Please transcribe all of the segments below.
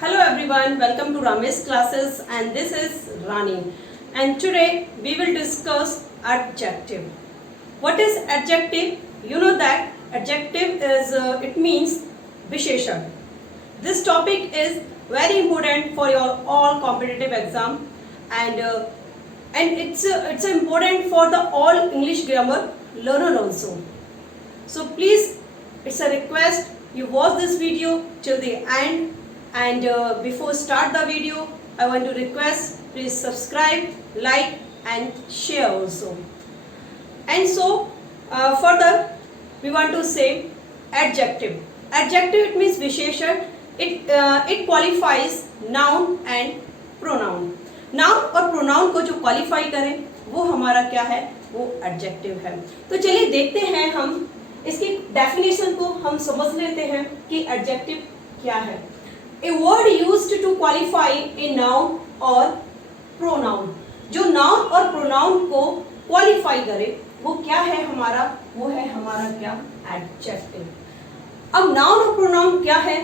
Hello everyone, welcome to Ramesh classes and this is Rani and today we will discuss adjective. What is adjective? You know that adjective is it means visheshan. This topic is very important for your all competitive exam and it's important for the all English grammar learner also. So please, it's a request you watch this video till the end. And before start the video, I want to request please subscribe, like and share also. And so further we want to say adjective. Adjective it means visheshan. It qualifies noun and pronoun. Noun और pronoun को जो qualify करे वो हमारा क्या है, वो adjective है. तो चलिए देखते हैं हम इसकी definition को हम समझ लेते हैं कि adjective क्या है. A word used to qualify a noun or pronoun. जो noun और pronoun को qualify करे वो क्या है हमारा, वो है हमारा क्या, adjective. अब noun और pronoun क्या है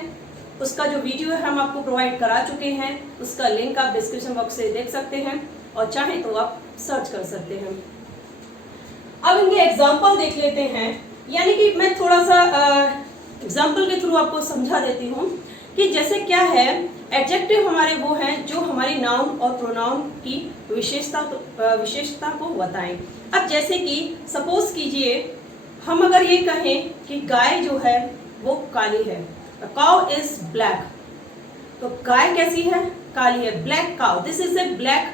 उसका जो वीडियो है हम आपको प्रोवाइड करा चुके हैं, उसका लिंक आप डिस्क्रिप्शन बॉक्स से देख सकते हैं और चाहे तो आप सर्च कर सकते हैं. अब इनके एग्जाम्पल देख लेते हैं, यानी कि मैं थोड़ा सा एग्जाम्पल के थ्रू आपको समझा देती हूँ कि जैसे क्या है एडजेक्टिव हमारे वो हैं जो हमारी नाउन और प्रोनाउन की विशेषता को बताएं. अब जैसे कि सपोज कीजिए हम अगर ये कहें कि गाय जो है वो काली है, काउ इज ब्लैक, तो गाय कैसी है, काली है, black cow, this is a black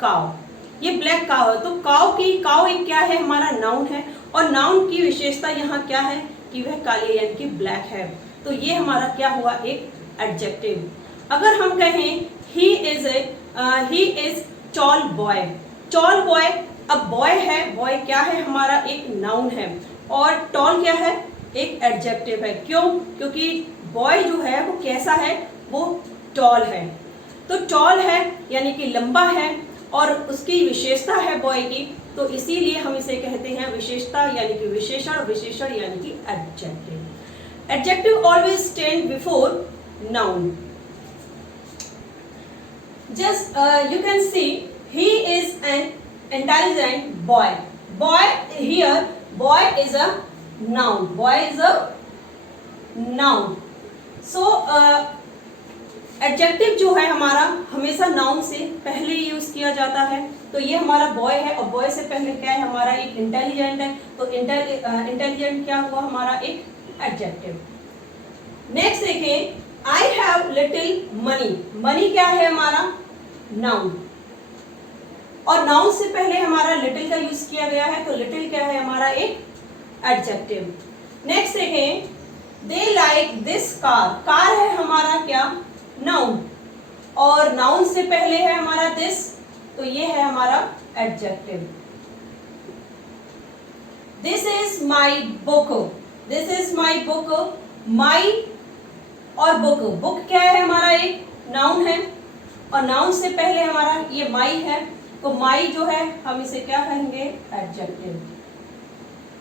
cow, ये ब्लैक काउ है. तो काउ एक क्या है, हमारा नाउन है और नाउन की विशेषता यहाँ क्या है कि वह काली यानी कि ब्लैक है. तो ये हमारा क्या हुआ, एक एडजेक्टिव. अगर हम कहें he is tall boy, tall boy, अब बॉय है, बॉय क्या है हमारा, एक नाउन है और टॉल क्या है, एक एडजेक्टिव है. क्यों, क्योंकि बॉय जो है वो कैसा है, वो टॉल है. तो टॉल है यानी कि लंबा है और उसकी विशेषता है बॉय की, तो इसीलिए हम इसे कहते हैं विशेषता यानी कि विशेषण, विशेषण यानी कि adjective. Adjective always stand before noun. Just you can see he is an intelligent boy. Boy here, boy is a noun. Boy is a noun. So adjective जो है हमारा हमेशा noun से पहले यूज किया जाता है. तो ये हमारा boy है और boy से पहले क्या है हमारा, एक intelligent है. तो intelligent क्या हुआ हमारा, एक एडजेक्टिव. नेक्स्ट देखें, I have little money. Money क्या है हमारा, नाउन, और नाउन से पहले हमारा लिटिल का यूज किया गया है, तो लिटिल क्या है हमारा, एक एडजेक्टिव. नेक्स्ट देखें, they like this car. Car है हमारा क्या, नाउन, और नाउन से पहले है हमारा this, तो ये है हमारा adjective. This is my book. This is my book, my और बुक, बुक क्या है हमारा, एक नाउन है और नाउन से पहले हमारा ये माई है, तो माई जो है हम इसे क्या कहेंगे, adjective.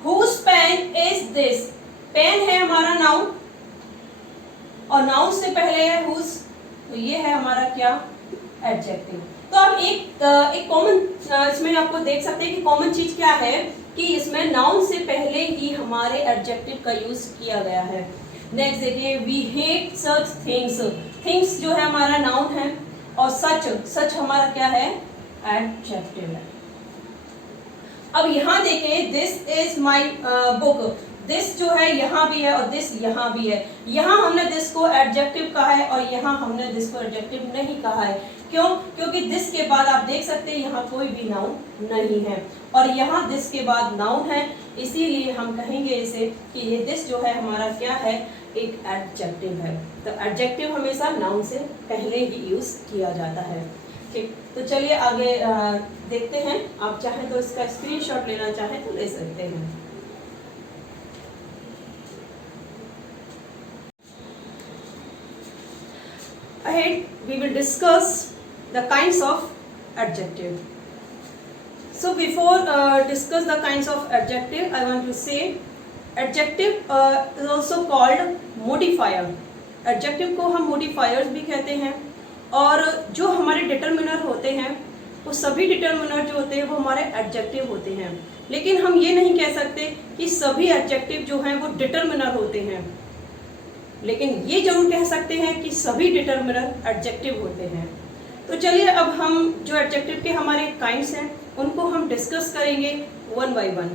Whose pen is this, pen है हमारा नाउन और नाउन से पहले है हुज, तो ये है हमारा क्या, एडजेक्टिव. तो अब एक कॉमन इसमें आपको देख सकते हैं कि कॉमन चीज क्या है कि इसमें नाउन से पहले ही हमारे एडजेक्टिव का यूज किया गया है. नेक्स्ट देखिए, we hate such things. Things जो है हमारा नाउन है और सच हमारा क्या है, एडजेक्टिव है. अब यहाँ देखें, this is my book, this जो है यहाँ भी है और दिस यहाँ भी है. यहाँ हमने दिस को एडजेक्टिव कहा है और यहाँ हमने दिस को एडजेक्टिव नहीं कहा है. क्यों, क्योंकि दिस के बाद आप देख सकते हैं यहाँ कोई भी नाउन नहीं है और यहाँ दिस के बाद नाउन है, इसीलिए हम कहेंगे इसे कि ये दिस जो है हमारा क्या है, एक एडजेक्टिव है. तो एडजेक्टिव हमेशा नाउन से पहले ही यूज किया जाता है. ठीक, तो चलिए आगे देखते हैं. आप चाहें तो इसका स्क्रीनशॉट लेना चाहें तो ले सकते हैं. Ahead we will discuss the kinds of adjective. So before discuss the kinds of adjective, I want to say adjective is also called modifier. Adjective को हम मॉडिफायर्स भी कहते हैं, और जो हमारे डिटर्मिनर होते हैं वो सभी डिटर्मिनर जो होते हैं वो हमारे एडजेक्टिव होते हैं। लेकिन हम ये नहीं कह सकते कि सभी एडजेक्टिव जो हैं वो डिटर्मिनर होते हैं, लेकिन ये जरूर कह सकते हैं कि सभी डिटर्मिनर एडजेक्टिव होते हैं। तो चलिए अब हम जो एडजेक्टिव के हमारे काइंड्स हैं उनको हम डिस्कस करेंगे वन बाय वन।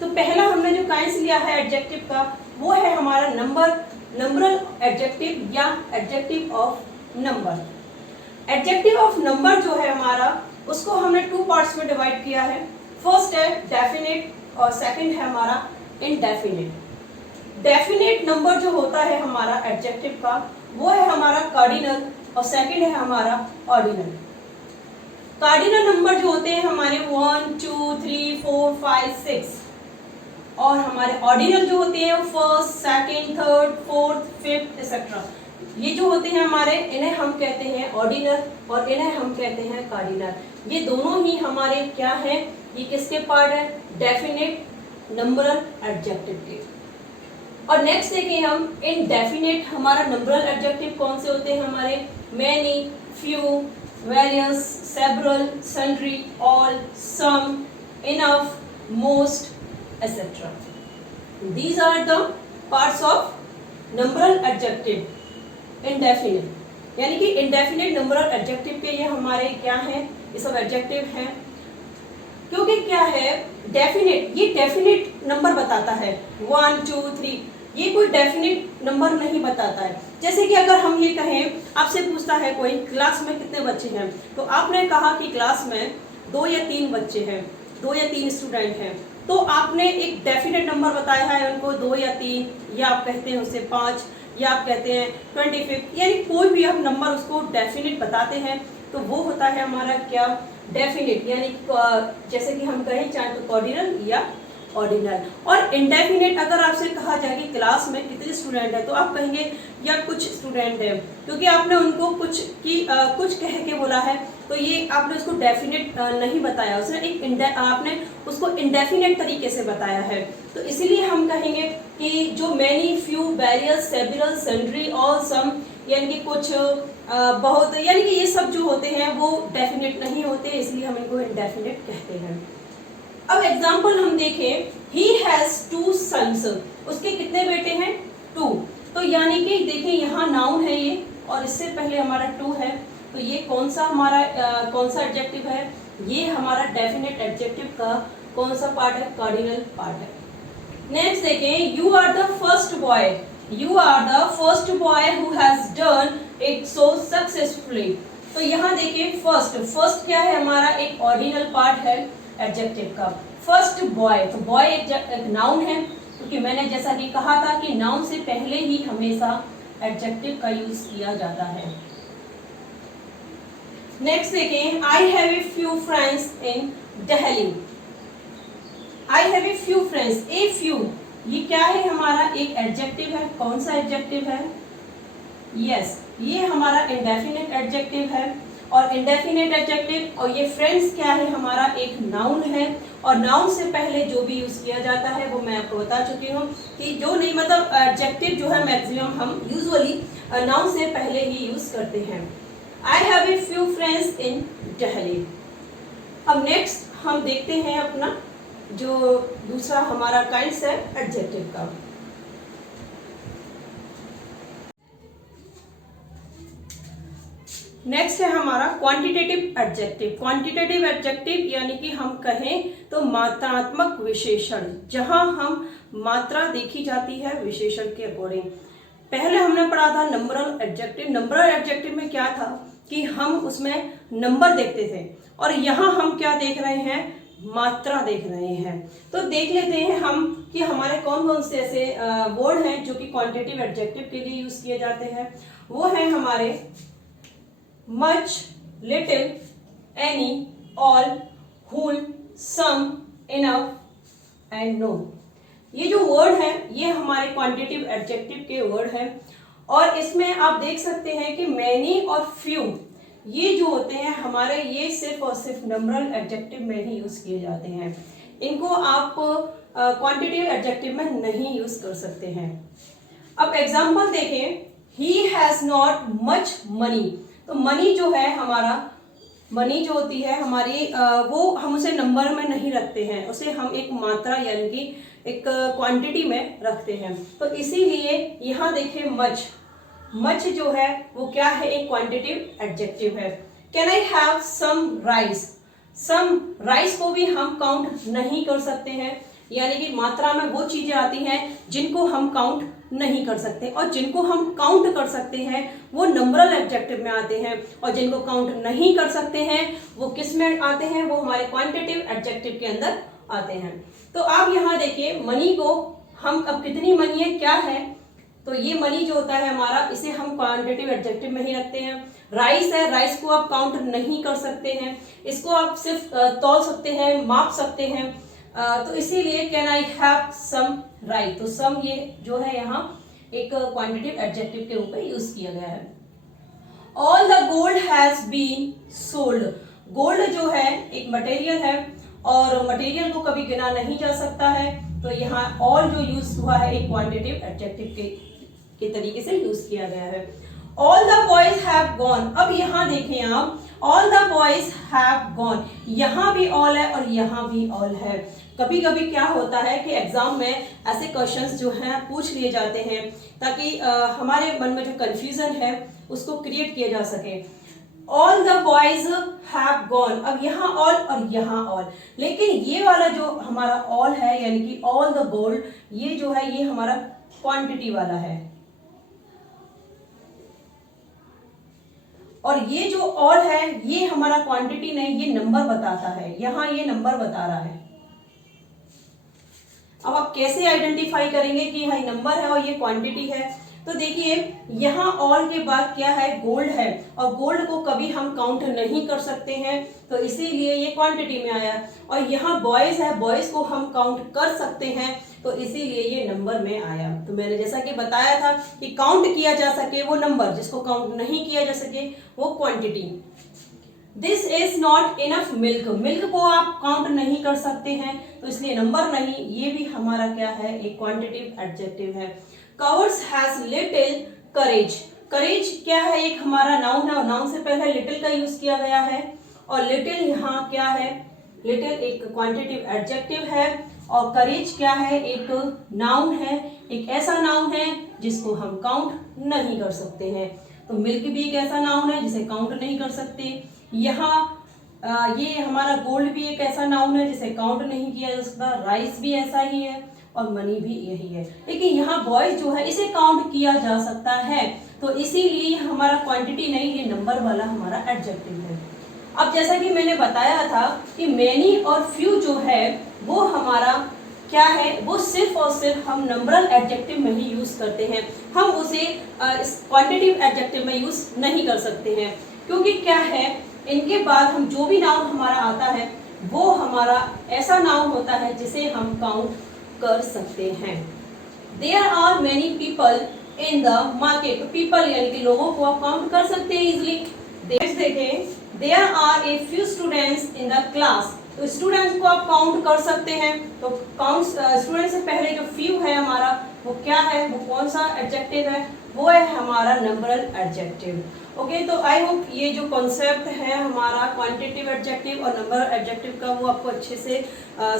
तो पहला हमने जो काइंड्स लिया है एडजेक्टिव का वो है हमारा नंबरल एडजेक्टिव या adjective of number. Adjective of number जो है हमारा उसको हमने टू पार्ट्स में डिवाइड किया है। फर्स्ट है डेफिनेट और सेकंड है हमारा इनडेफिनेट। डेफिनेट नंबर जो होता है हमारा एडजेक्टिव का वो है हमारा कार्डिनल और सेकंड है हमारा ऑर्डिनल। कार्डिनल नंबर जो होते हैं हमारे 1 2 3 4 5 6 और हमारे ऑर्डिनल जो होते हैं first second third fourth fifth etcetera, ये जो होते हैं हमारे इन्हें हम कहते हैं ऑर्डिनल और इन्हें हम कहते हैं कार्डिनल। ये दोनों ही हमारे क्या हैं, ये किसके पार्ट है, डेफिनेट नंबरल एडजेक्टिव के। और नेक्स्ट देखें हम इनडेफिनेट हमारा नंबरल एडजेक्टिव कौन से होते हैं हमारे, many, few, various, several, sundry, all, some, enough, most etc. These are the parts of numeral adjective indefinite, यानी कि indefinite numeral adjective के ये हमारे क्या हैं, ये सब adjective हैं। क्योंकि क्या है definite, ये definite नंबर बताता है 1 2 3, ये कोई definite नंबर नहीं बताता है। जैसे कि अगर हम ये कहें, आपसे पूछता है कोई क्लास में कितने बच्चे हैं, तो आपने कहा कि क्लास में 2 या 3 बच्चे हैं, 2 या 3 स्टूडेंट हैं, तो आपने एक डेफिनेट नंबर बताया है उनको 2 या 3, या आप कहते हैं उससे 5, या आप कहते हैं 25, यानी कोई भी आप नंबर उसको डेफिनेट बताते हैं तो वो होता है हमारा क्या, डेफिनेट। यानी जैसे कि हम कहें चाहे तो कार्डिनल या ऑर्डिनल। और इंडेफिनेट अगर आपसे कहा जाए कि क्लास में कितने स्टूडेंट हैं, तो आप कहेंगे या कुछ स्टूडेंट हैं, क्योंकि आपने उनको कुछ कह के बोला है, तो ये आपने उसको डेफिनेट नहीं बताया, उसने आपने उसको इंडेफिनेट तरीके से बताया है। तो इसीलिए हम कहेंगे कि जो many, few, various, several, sundry, all, some, यानी कि कुछ बहुत, यानी कि ये सब जो होते हैं वो डेफिनेट नहीं होते, इसलिए हम इनको इंडेफिनेट कहते हैं। अब एग्जाम्पल हम देखें, ही हैज 2 sons, उसके कितने बेटे हैं, 2। तो यानी कि देखिए यहाँ नाउन है ये, और इससे पहले हमारा 2 है, तो ये कौन सा हमारा कौन सा एडजेक्टिव है, ये हमारा डेफिनेट एडजेक्टिव का कौन सा पार्ट है, कार्डिनल पार्ट है। नेक्स्ट देखें, you are the first boy, you are the first boy who has done it so successfully. तो यहाँ देखिए फर्स्ट क्या है हमारा, एक ऑर्डिनल पार्ट है एडजेक्टिव का। फर्स्ट बॉय, तो बॉय एक नाउन है, क्योंकि मैंने जैसा कि कहा था कि नाउन से पहले ही हमेशा एडजेक्टिव का यूज किया जाता है। नेक्स्ट देखें, I have a few friends in Delhi. I have a few friends, a few ये क्या है हमारा, एक एडजेक्टिव है। कौन सा एडजेक्टिव है, यस ये हमारा इंडेफिनेट एडजेक्टिव है। और इंडेफिनेट एडजेक्टिव, और ये फ्रेंड्स क्या है हमारा, एक नाउन है, और नाउन से पहले जो भी यूज किया जाता है वो मैं आपको बता चुकी हूँ कि जो नहीं, मतलब एडजेक्टिव जो है मैक्सिमम हम यूजुअली नाउन से पहले ही यूज करते हैं। I have a few friends इन दिल्ली। अब नेक्स्ट हम देखते हैं अपना जो दूसरा हमारा काइंड्स है एडजेक्टिव का। नेक्स्ट है हमारा क्वांटिटेटिव एडजेक्टिव। क्वांटिटेटिव एडजेक्टिव यानी कि हम कहें तो मात्रात्मक विशेषण, जहां हम मात्रा देखी जाती है विशेषण के अकॉर्डिंग। पहले हमने पढ़ा था नंबरल एडजेक्टिव। नंबरल एडजेक्टिव में क्या था कि हम उसमें नंबर देखते थे, और यहाँ हम क्या देख रहे हैं, मात्रा देख रहे हैं। तो देख लेते हैं हम कि हमारे कौन कौन से ऐसे वर्ड हैं जो कि क्वांटिटेटिव एडजेक्टिव के लिए यूज किए जाते हैं। वो है हमारे much, little, any, all, whole, some, enough and no। ये जो वर्ड है ये हमारे क्वांटिटेटिव एडजेक्टिव के वर्ड हैं, और इसमें आप देख सकते हैं कि many और few ये जो होते हैं हमारे, ये सिर्फ और सिर्फ नंबरल एडजेक्टिव में ही यूज किए जाते हैं। इनको आप क्वांटिटेटिव एडजेक्टिव में नहीं यूज कर सकते हैं। अब एग्जाम्पल देखें, he has not much money. तो मनी जो है हमारा, मनी जो होती है हमारी वो हम उसे नंबर में नहीं रखते हैं, उसे हम एक मात्रा यानी कि एक क्वांटिटी में रखते हैं। तो इसीलिए यहाँ देखिए मच, मच जो है वो क्या है, एक क्वांटिटिव एडजेक्टिव है। Can I have some rice, some rice को भी हम काउंट नहीं कर सकते हैं, यानी कि मात्रा में वो चीजें आती हैं जिनको हम काउंट नहीं कर सकते, और जिनको हम काउंट कर सकते हैं वो नंबरल एडजेक्टिव में आते हैं, और जिनको काउंट नहीं कर सकते हैं वो किस में आते हैं, वो हमारे क्वांटिटिव एडजेक्टिव के अंदर आते हैं। तो आप यहाँ देखिए मनी को हम अब कितनी मनी है क्या है, तो ये मनी जो होता है हमारा, इसे हम क्वांटिटिव एडजेक्टिव में ही रखते हैं। राइस है, राइस को आप काउंट नहीं कर सकते हैं, इसको आप सिर्फ तौल सकते हैं, माप सकते हैं। तो इसीलिए can I have some rice, तो सम ये जो है यहाँ एक क्वांटिटिव एडजेक्टिव के रूप में यूज किया गया है। All the gold has been sold, gold जो है एक मटेरियल है और मटेरियल को कभी गिना नहीं जा सकता है, तो यहाँ ऑल जो यूज हुआ है एक क्वांटिटिव एडजेक्टिव के तरीके से यूज किया गया है। All the boys have gone, अब यहाँ देखें आप, all the boys have gone, यहाँ भी ऑल है और यहाँ भी ऑल है। कभी कभी क्या होता है कि एग्जाम में ऐसे क्वेश्चंस जो हैं पूछ लिए जाते हैं ताकि हमारे मन में जो कंफ्यूजन है उसको क्रिएट किया जा सके। All the boys have gone, अब यहाँ ऑल और यहाँ ऑल, लेकिन ये वाला जो हमारा ऑल है यानी कि ऑल द गोल्ड, ये जो है ये हमारा क्वांटिटी वाला है, और ये जो ऑल है ये हमारा क्वांटिटी नहीं, ये नंबर बताता है, यहाँ ये नंबर बता रहा है। अब आप कैसे आइडेंटिफाई करेंगे कि यहाँ नंबर है और ये क्वांटिटी है, तो देखिए यहाँ ऑल के बाद क्या है, गोल्ड है, और गोल्ड को कभी हम काउंट नहीं कर सकते हैं, तो इसीलिए ये क्वांटिटी में आया। और यहाँ बॉयज है, बॉयज को हम काउंट कर सकते हैं, तो इसीलिए ये नंबर में आया। तो मैंने जैसा कि बताया था कि काउंट किया जा सके वो नंबर, जिसको काउंट नहीं किया जा सके वो quantity. This is not enough milk, milk को आप काउंट नहीं कर सकते हैं, तो इसलिए नंबर नहीं, ये भी हमारा क्या है, एक क्वांटिटिव एडजेक्टिव है। कवर्स हैज लिटिल करेज, करेज क्या है, एक हमारा नाउन है, और नाउन से पहले लिटिल का यूज किया गया है, और लिटिल यहाँ क्या है, लिटिल एक क्वांटिटिव एडजेक्टिव है, और करेज क्या है, एक नाउन है, एक ऐसा नाउन है जिसको हम काउंट नहीं कर सकते हैं। तो मिल्क भी एक ऐसा नाउन है जिसे काउंट नहीं कर सकते। यहाँ ये हमारा गोल्ड भी एक ऐसा नाउन है जिसे काउंट नहीं किया जा सकता, राइस भी ऐसा ही है, और मनी भी यही है। लेकिन यहाँ बॉयज जो है इसे काउंट किया जा सकता है, तो इसीलिए हमारा क्वांटिटी नहीं, ये नंबर वाला हमारा एडजेक्टिव है। अब जैसा कि मैंने बताया था कि मैनी और फ्यू जो है वो हमारा क्या है, वो सिर्फ और सिर्फ हम नंबरल एडजेक्टिव में ही यूज करते हैं, हम उसे क्वांटिटिव एडजेक्टिव में यूज नहीं कर सकते हैं, क्योंकि क्या है, इनके बाद हम जो भी नाउन हमारा आता है वो हमारा ऐसा नाउन होता है जिसे हम काउंट कर सकते हैं। There are many people in the market, people यानी कि लोगों को आप काउंट कर सकते हैं इजिली। देखें, there are a few students in the class, तो स्टूडेंट्स को आप काउंट कर सकते हैं, तो काउंट स्टूडेंट से पहले जो फ्यू है हमारा वो क्या है, वो कौन सा एडजेक्टिव है, वो है हमारा नंबरल एडजेक्टिव। ओके, तो आई होप ये जो कॉन्सेप्ट है हमारा क्वांटिटिव एडजेक्टिव और नंबर एडजेक्टिव का वो आपको अच्छे से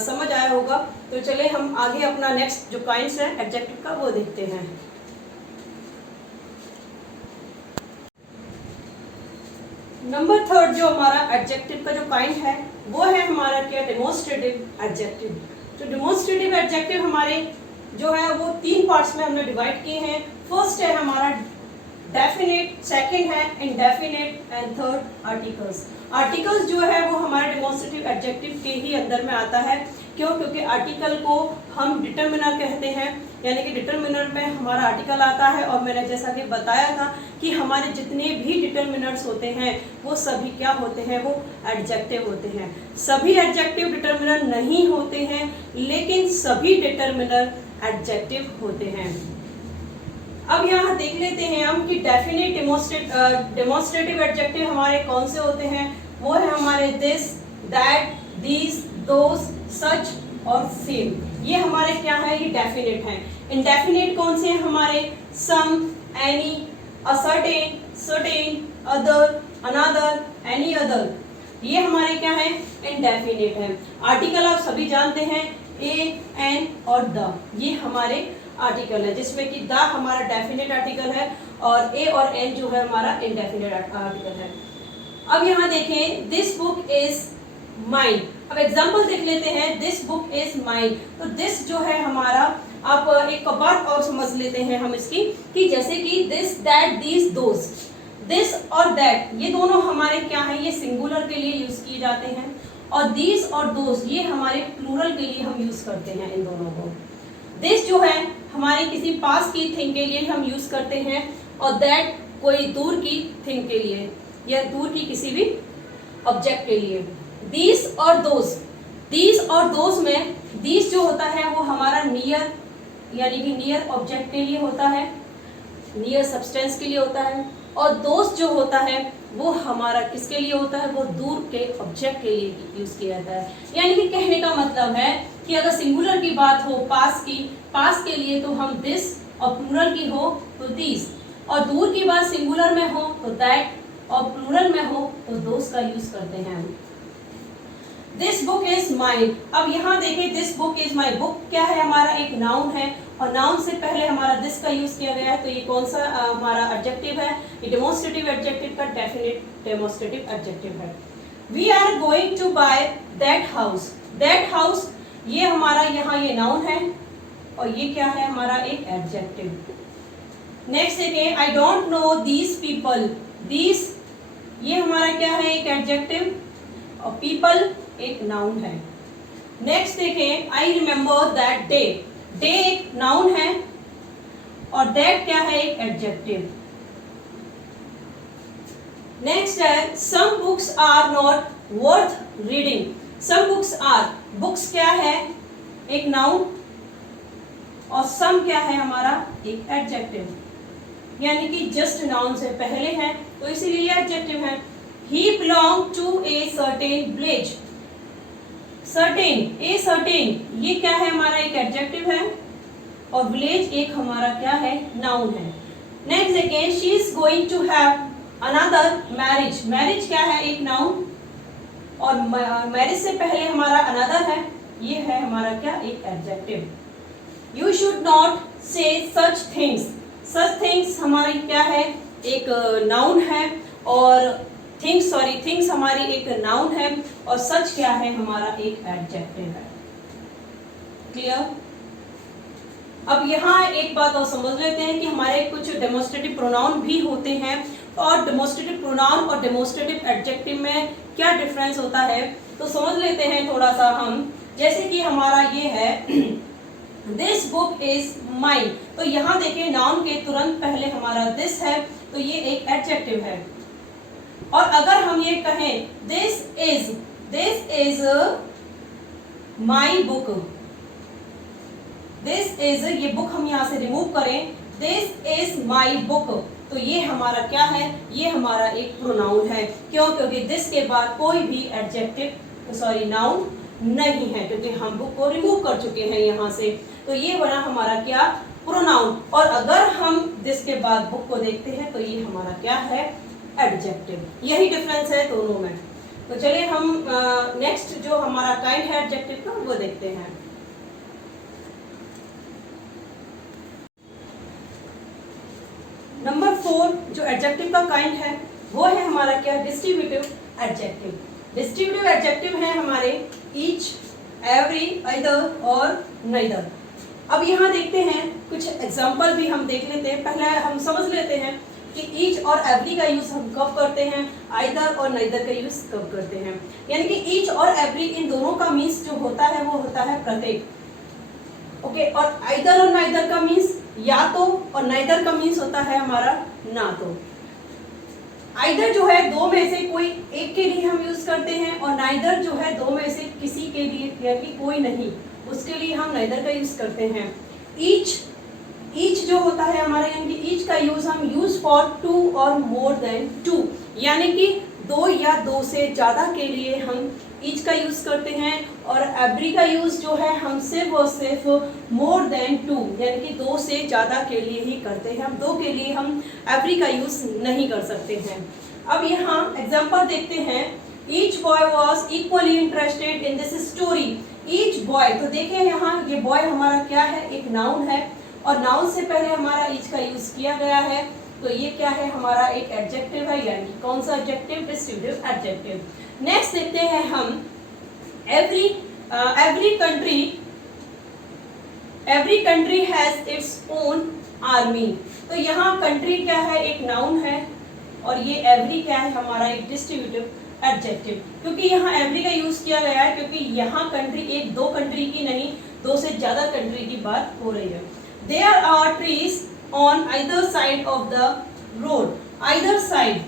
समझ आया होगा। तो चले हम आगे अपना नेक्स्ट जो काइंड्स है एडजेक्टिव का वो देखते हैं। नंबर थर्ड जो हमारा एडजेक्टिव का जो काइंड है वो है हमारा क्या, डेमोन्स्ट्रेटिव एडजेक्टिव। तो डेमोन्स्ट्रेटिव एडजेक्टिव हमारे जो है वो तीन पार्ट्स में हमने डिवाइड किए हैं। फर्स्ट है हमारा डेफिनेट, सेकंड है indefinite and third articles. Articles जो है वो हमारे डेमोन्स्ट्रेटिव एडजेक्टिव के ही अंदर में आता है। क्यों? क्योंकि आर्टिकल को हम डिटरमिनर कहते हैं, यानी कि डिटरमिनर में हमारा आर्टिकल आता है। और मैंने जैसा कि बताया था कि हमारे जितने भी डिटरमिनर्स होते हैं वो सभी क्या होते हैं, वो एडजेक्टिव होते हैं। सभी एडजेक्टिव डिटरमिनर नहीं होते हैं, लेकिन सभी डिटरमिनर एडजेक्टिव होते हैं। अब यहाँ देख लेते हैं हम कि डेफिनेट डेमोन्स्ट्रेटिव एडजेक्टिव हमारे कौन से होते हैं। वो है हमारे दिस, दैट, दीज, दोस, सच और सेम। ये हमारे क्या है, ये डेफिनेट हैं। इनडेफिनेट कौन से हैं हमारे, some, any, a certain, certain, other, another, any other, ये हमारे क्या है, इंडेफिनिट है। आर्टिकल आप सभी जानते हैं, ए, एन और द, ये हमारे आर्टिकल है, जिसमें कि द हमारा डेफिनेट आर्टिकल है और ए और एन जो है हमारा इंडेफिनेट आर्टिकल है। अब यहाँ देखें, दिस बुक इज माइन। अब एग्जाम्पल देख लेते हैं, दिस बुक इज माइन। तो दिस जो है हमारा, आप एक बात और समझ लेते हैं हम इसकी, कि जैसे कि this, that, these, those, this और दैट ये दोनों हमारे क्या है, ये सिंगुलर के लिए यूज किए जाते हैं, और दीज और दोज ये हमारे प्लूरल के लिए हम यूज करते हैं इन दोनों को। दिस जो है हमारे किसी पास की थिंग के लिए हम यूज करते हैं, और दैट कोई दूर की थिंग के लिए या दूर की किसी भी ऑब्जेक्ट के लिए। दीज और दोज, दीज और दोज में दीज जो होता है वो हमारा नियर, यानी कि नियर ऑब्जेक्ट के लिए होता है, नियर सब्सटेंस के लिए होता है, और दोस्त जो होता है वो हमारा किसके लिए होता है, वो दूर के ऑब्जेक्ट के लिए यूज किया जाता है। यानी कि कहने का मतलब है कि अगर सिंगुलर की बात हो पास की, पास के लिए तो हम दिस, और प्लूरल की हो तो दीज, और दूर की बात सिंगुलर में हो तो दैट, और प्लूरल में हो तो दोस्त का यूज करते हैं। This book is mine. अब यहाँ देखें, this book is my, book क्या है हमारा, एक नाउन है, और नाउन से पहले हमारा दिस का यूज किया गया है, तो ये कौन सा हमारा एडजेक्टिव है, ये डेमोन्स्ट्रेटिव एडजेक्टिव का डेफिनेट डेमोन्स्ट्रेटिव एडजेक्टिव है। We are going to buy that house, that house ये हमारा यहाँ ये नाउन है, और ये क्या है हमारा एक एडजेक्टिव। नेक्स्ट देखें, I don't know these people, these ये हमारा क्या है, एक एडजेक्टिव, और पीपल एक नाउन है। नेक्स्ट देखें, I remember that day, day एक नाउन है, और दैट क्या है, एक एडजेक्टिव। नेक्स्ट है, some books are not worth reading, some books are, books क्या है, एक नाउन, और सम क्या है हमारा एक एडजेक्टिव, यानी कि जस्ट नाउन से पहले है तो इसीलिए ये एडजेक्टिव है। He belonged to a certain village, certain, a certain ये क्या है हमारा एक एडजेक्टिव है, और विलेज एक हमारा क्या है, नाउन है। नेक्स्ट देखें, she is going to have another marriage, marriage क्या है, एक नाउन, और मैरिज से पहले हमारा अनदर है, ये है हमारा क्या, एक एडजेक्टिव। यू शुड नॉट से सच थिंग्स, सच थिंग्स हमारी क्या है, एक नाउन है, और थिंग्स, सॉरी थिंग्स हमारी एक नाउन है, और सच क्या है हमारा एक एडजेक्टिव है। क्लियर? अब यहाँ एक बात और समझ लेते हैं कि हमारे कुछ डेमोन्स्ट्रेटिव प्रोनाउन भी होते हैं, और डेमोन्स्ट्रेटिव प्रोनाउन और डेमोन्स्ट्रेटिव एडजेक्टिव में क्या डिफरेंस होता है, तो समझ लेते हैं थोड़ा सा हम। जैसे कि हमारा ये है दिस बुक इज माइन, तो यहाँ देखिए नाउन के तुरंत पहले हमारा दिस है, तो ये एक एडजेक्टिव है। और अगर हम ये कहें this is my book, this is, ये बुक हम यहाँ से रिमूव करें, दिस इज माई बुक, तो ये हमारा क्या है, ये हमारा एक प्रोनाउन है। क्यों? क्योंकि दिस के बाद कोई भी एडजेक्टिव, सॉरी नाउन नहीं है, क्योंकि हम बुक को रिमूव कर चुके हैं यहाँ से, तो ये बना हमारा क्या, प्रोनाउन। और अगर हम दिस के बाद बुक को देखते हैं तो ये हमारा क्या है, एडजेक्टिव। यही डिफरेंस है दोनों में। तो चलिए हम नेक्स्ट जो हमारा काइंड है एडजेक्टिव का वो देखते हैं। नंबर 4 जो एडजेक्टिव का काइंड है वो है हमारा क्या, डिस्ट्रीब्यूटिव एडजेक्टिव। डिस्ट्रीब्यूटिव एडजेक्टिव है हमारे ईच, एवरी, आइदर और नाइदर। अब यहाँ देखते हैं कुछ एग्जाम्पल भी हम देख लेते हैं। पहले हम समझ लेते हैं कि ईच और एवरी का यूज हम कब करते हैं, आइदर और नाइदर का यूज कब करते हैं। यानी कि ईच और एवरी इन दोनों का मीन्स जो होता है वो होता है प्रत्येक। ओके, और आइदर और नाइदर का मीन्स या तो, और नाइदर का मीन्स होता है हमारा ना तो। आइदर जो है दो में से कोई एक के लिए हम यूज करते हैं, और नाइदर जो है दो में से किसी के लिए, यानी कोई नहीं, उसके लिए हम नाइदर का यूज करते हैं। ईच जो होता है हमारा, यानी कि ईच का यूज हम यूज फॉर टू और मोर देन टू, यानी कि दो या दो से ज्यादा के लिए हम ईच का यूज करते हैं, और एवरी का यूज जो है हम सिर्फ और सिर्फ मोर देन टू यानी कि 2 से ज़्यादा के लिए ही करते हैं। हम 2 के लिए हम एवरी का यूज नहीं कर सकते हैं। अब यहाँ एग्जाम्पल देखते हैं। Each boy was equally interested in this story. Each boy, तो देखिए यहाँ ये बॉय हमारा क्या है, एक नाउन है, और नाउन से पहले हमारा ईच का यूज किया गया है, तो ये क्या है, हमारा एक एडजेक्टिव है, यानी कौन सा एडजेक्टिव, डिस्ट्रीब्यूटिव एडजेक्टिव। नेक्स्ट देखते हैं हम every country has its own army. तो यहाँ कंट्री क्या है, एक नाउन है, और ये एवरी क्या है, हमारा एक डिस्ट्रीब्यूटिव एडजेक्टिव। क्योंकि यहाँ एवरी का यूज किया गया है क्योंकि यहाँ कंट्री एक 2 कंट्री की नहीं, 2 से ज्यादा कंट्री की बात हो रही है। There are trees on either side of the road. Either side,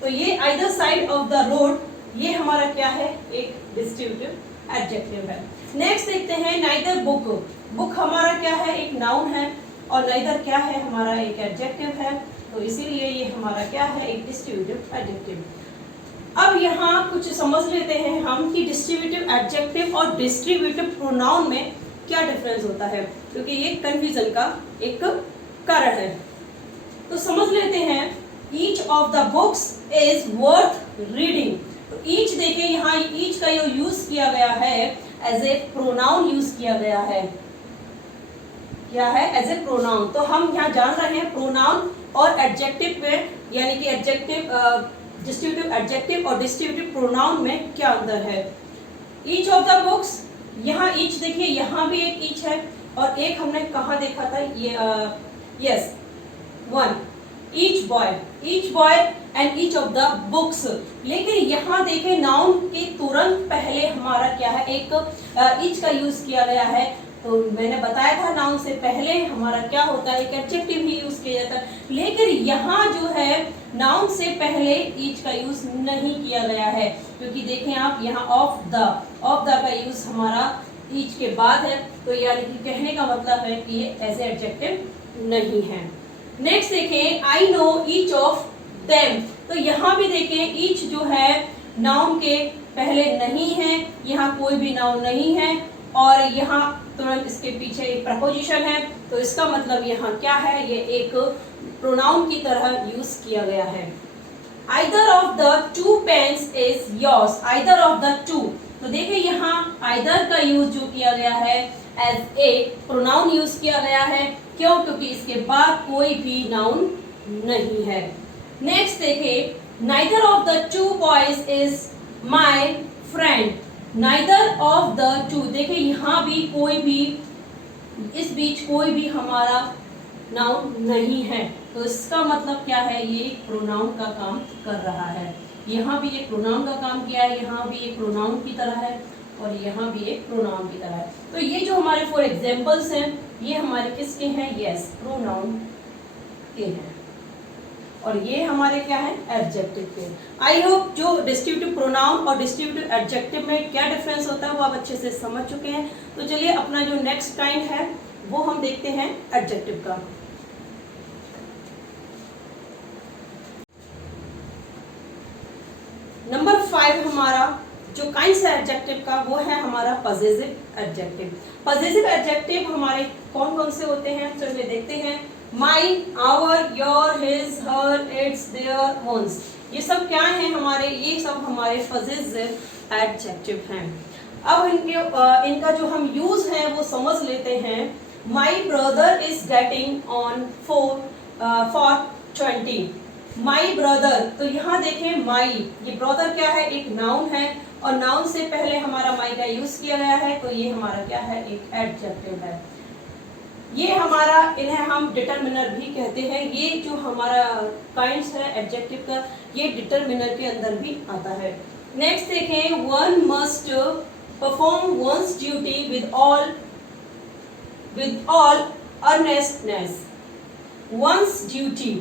तो ये either side of the road ये हमारा क्या है, एक डिस्ट्रीब्यूटिव एडजेक्टिव है। नेक्स्ट देखते हैं नाइदर बुक। बुक हमारा क्या है, एक नाउन है, और नाइदर क्या है, हमारा एक एडजेक्टिव है, तो इसीलिए ये हमारा क्या है, एक डिस्ट्रीब्यूटिव एडजेक्टिव। अब यहाँ कुछ समझ लेते हैं हम कि डिस्ट्रीब्यूटिव एडजेक्टिव और डिस्ट्रीब्यूटिव प्रोनाउन में क्या डिफरेंस होता है, क्योंकि ये कंफ्यूजन का एक कारण है। तो समझ लेते हैं। Each of the books is worth reading. तो ईच देखिए यहाँ ईच का जो यूज किया गया है एज ए प्रोनाउन यूज किया गया है, क्या है, एज ए प्रोनाउन। तो हम यहाँ जान रहे हैं प्रोनाउन और एडजेक्टिव में, यानी कि एडजेक्टिव डिस्ट्रीब्यूटिव एडजेक्टिव और डिस्ट्रीब्यूटिव प्रोनाउन में क्या अंतर है। ईच ऑफ द बुक्स, यहाँ ईच देखिए, यहाँ भी एक ईच है, और एक हमने कहाँ देखा था, ये yes, 1 each boy and each of the books. लेकिन यहाँ देखें नाउन के तुरंत पहले हमारा क्या है, एक ईच का यूज किया गया है। तो मैंने बताया था नाउन से पहले हमारा क्या होता है, एक एडजेक्टिव ही यूज किया जाता है। लेकिन यहाँ जो है नाउन से पहले ईच का यूज नहीं किया गया है, क्योंकि देखें आप यहाँ ऑफ द का यूज हमारा ईच के बाद है, तो यानी कि कहने का मतलब है कि ये एज ए एडजेक्टिव नहीं है। नेक्स्ट देखें, I know each of them. तो यहाँ भी देखें ईच जो है नाउन के पहले नहीं है, यहाँ कोई भी नाउन नहीं है, और यहाँ तुरंत इसके पीछे एक प्रपोजिशन है, तो इसका मतलब यहाँ क्या है, ये एक प्रोनाउन की तरह यूज किया गया है। Either of the 2 pens is yours. Either of the 2, तो देखिए यहाँ आइदर का यूज जो किया गया है एज ए प्रोनाउन यूज किया गया है। क्यों, क्योंकि इसके बाद कोई भी नाउन नहीं है। नेक्स्ट देखिए, neither of the 2 boys is my friend. Neither of the 2, देखिए यहाँ भी कोई भी, इस बीच कोई भी हमारा नाउन नहीं है, तो इसका मतलब क्या है, ये प्रोनाउन का काम कर रहा है। यहाँ भी एक प्रोनाउन का काम किया है, यहाँ भी एक प्रोनाउन की तरह है, और यहाँ भी एक प्रोनाउन की तरह है। तो ये जो हमारे 4 एग्जाम्पल्स हैं, ये हमारे किसके हैं, यस, प्रोनाउन के हैं, और ये हमारे क्या है, एडजेक्टिव के। आई होप जो डिस्ट्रीब्यूटिव प्रोनाउन और डिस्ट्रीब्यूटिव एडजेक्टिव में क्या डिफरेंस होता है वो आप अच्छे से समझ चुके हैं। तो चलिए अपना जो नेक्स्ट काइंड है वो हम देखते हैं एडजेक्टिव का। नंबर 5 हमारा जो काइंड्स है एडजेक्टिव का वो है हमारा पजेसिव एडजेक्टिव। पजेसिव एडजेक्टिव हमारे कौन कौन से होते हैं, चलिए देखते हैं। My, our, your, his, her, its, their, ones, ये सब क्या हैं हमारे, ये सब हमारे पजेसिव एडजेक्टिव हैं। अब इनका जो हम यूज है वो समझ लेते हैं। My brother is getting on for 20। My brother, तो यहाँ देखें माई, ये ब्रदर क्या है, एक नाउन है, और नाउन से पहले हमारा माई का यूज किया गया है, तो ये हमारा क्या है, एक एडजेक्टिव है। ये हमारा, इन्हें हम डिटरमिनर भी कहते हैं। ये जो हमारा काइंड्स है एडजेक्टिव का, ये डिटरमिनर के अंदर भी आता है। नेक्स्ट देखें, one must perform one's duty with all earnestness. One's duty,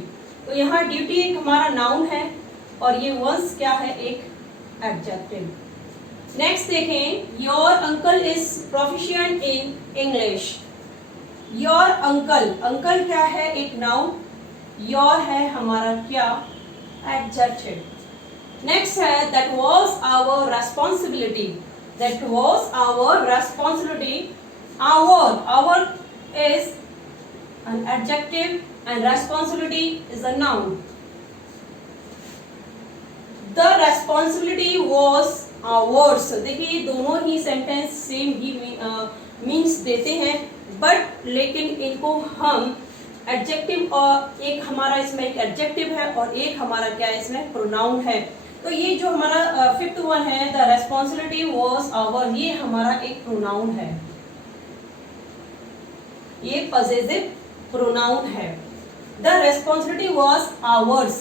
तो यहाँ ड्यूटी एक हमारा नाउन है, और ये वंस क्या है, एक एडजेक्टिव। नेक्स्ट देखें, your uncle is proficient in English. Your uncle, uncle क्या है, एक नाउन, योर है हमारा क्या, एडजेक्टिव। नेक्स्ट है that was our responsibility, that was our responsibility, our is an adjective and responsibility is a noun. The responsibility was ours. देखिए दोनों ही sentence same ही means देते हैं, बट लेकिन इनको हम एडजेक्टिव और एक हमारा इसमें एक एडजेक्टिव है और एक हमारा क्या है इसमें प्रोनाउन है। तो ये जो हमारा फिफ्थ वन है द रेस्पॉन्सिबिलिटी वाज आवर, ये हमारा एक प्रोनाउन है, ये पॉसेसिव प्रोनाउन है। द रेस्पॉन्सिबिलिटी वाज आवर्स,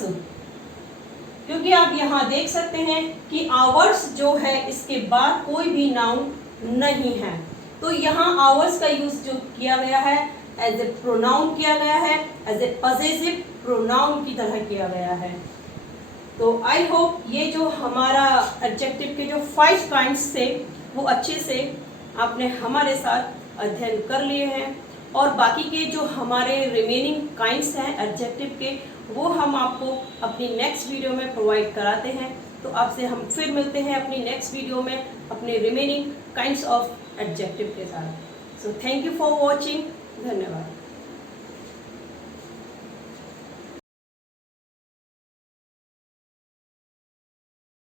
क्योंकि आप यहाँ देख सकते हैं कि आवर्स जो है इसके बाद कोई भी नाउन नहीं है, तो यहाँ आवर्स का यूज जो किया गया है एज ए प्रोनाउन किया गया है, एज ए पॉसेसिव प्रोनाउन की तरह किया गया है। तो आई होप ये जो हमारा एडजेक्टिव के जो 5 काइंड्स थे वो अच्छे से आपने हमारे साथ अध्ययन कर लिए हैं, और बाकी के जो हमारे रिमेनिंग काइंड्स हैं एडजेक्टिव के वो हम आपको अपनी नेक्स्ट वीडियो में प्रोवाइड कराते हैं। तो आपसे हम फिर मिलते हैं अपनी नेक्स्ट वीडियो में अपने रिमेनिंग काइंड्स ऑफ एडजेक्टिव के साथ। So thank you for watching, धन्यवाद।